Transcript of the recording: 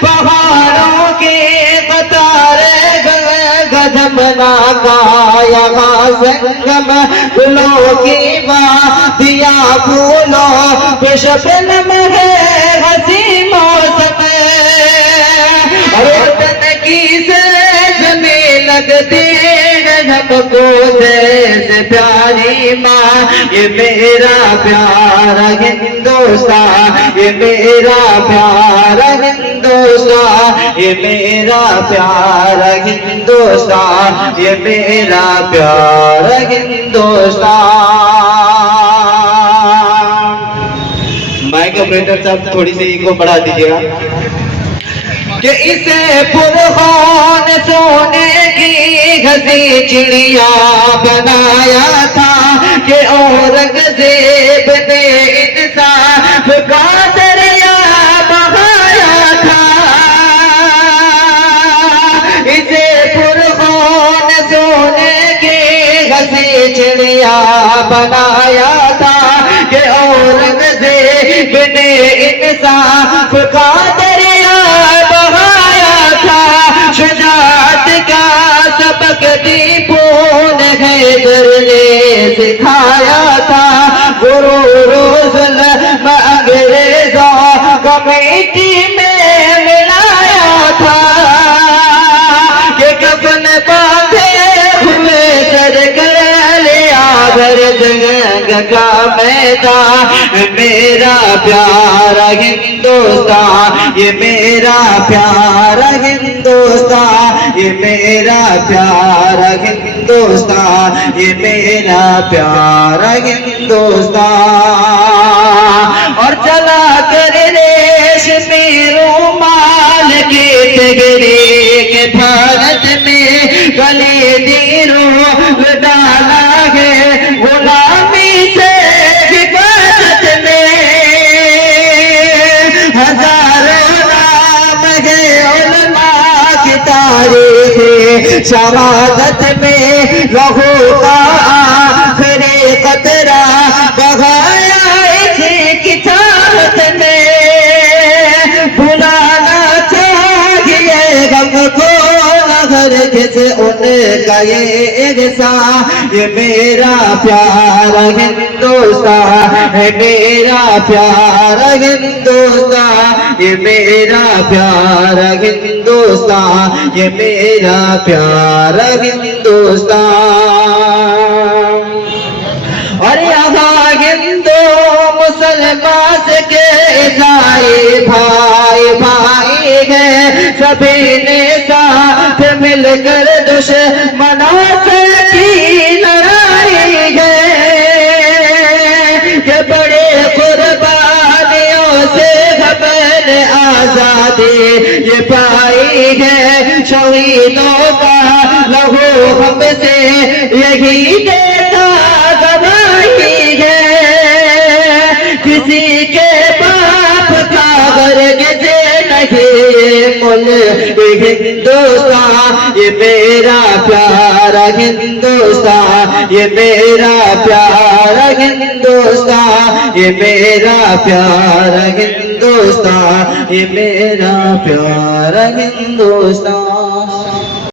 پہاڑوں کی قطار گدھمنا کا یہاں سنگم پھولوں کی وادیاں پھولوں پہ شبنم ہے ہنسی موسم اور تنکی سے زمین لگتی ہم کو جیسے پیاری ماں یہ میرا پیارا ہندوستان یہ میرا پیارا ہندوستان یہ میرا پیارا ہندوستان یہ میرا پیارا ہندوستان. مائک آپریٹر صاحب تھوڑی سی کو بڑھا دیجیے گا کہ اسے پرخون سونے کی گھسی چڑیا بنایا تھا کہ اورنگزیب نے انصاف کا دریا بہایا تھا. اسے پرخون سونے کی گھسی چڑیا بنایا تھا کہ اورنگزیب نے انصاف کا دریا شجاعت کا سبق ٹیپو نے حیدر نے سکھایا تھا. غرور و ظلم انگریزوں کو مٹی میں ملایا تھا کہ کفن باندھے ہوئے سر کر لیا بھر جنگ کا میدان میرا پیارا ہندوستان یہ میرا پیارا ہندوستان یہ میرا پیارا ہندوستان یہ میرا پیارا ہندوستان. اور چلا کر ریشمی رومال کی ٹگری کے بھارت میں کلیدی روح ڈالا ہے غلامی سے حفاظت میں. ہزاروں نام ہے علماء کی تاریخ شہادت میں لہو کا آخری قطرہ بہایا اسی کی چاہت میں. بھلانا چاہیے غم کو ہرگز ان کا یہ احسان یہ میرا پیارا ہندوستان ہے میرا پیارا ہندوستان یہ میرا پیارا ہندوستان یہ میرا پیارا ہندوستان. اور یہاں ہندو مسلمان کے عیسائی بھائی بھائی ہیں سبھی نے ساتھ مل کر دشمنوں سے کی لڑائی ہے کہ بڑے قربانیوں سے ہمیں نے آزادی یہ پائی ہے. شہیدوں کا لہو ہم سے یہی دیتا گواہی ہے. کسی کے باپ کا ہرگز نہیں ملک ہندوستان یہ میرا پیارا ہندوستان یہ میرا پیارا ہندوستان یہ میرا پیارا ہندوستان یہ میرا پیارا ہندوستان.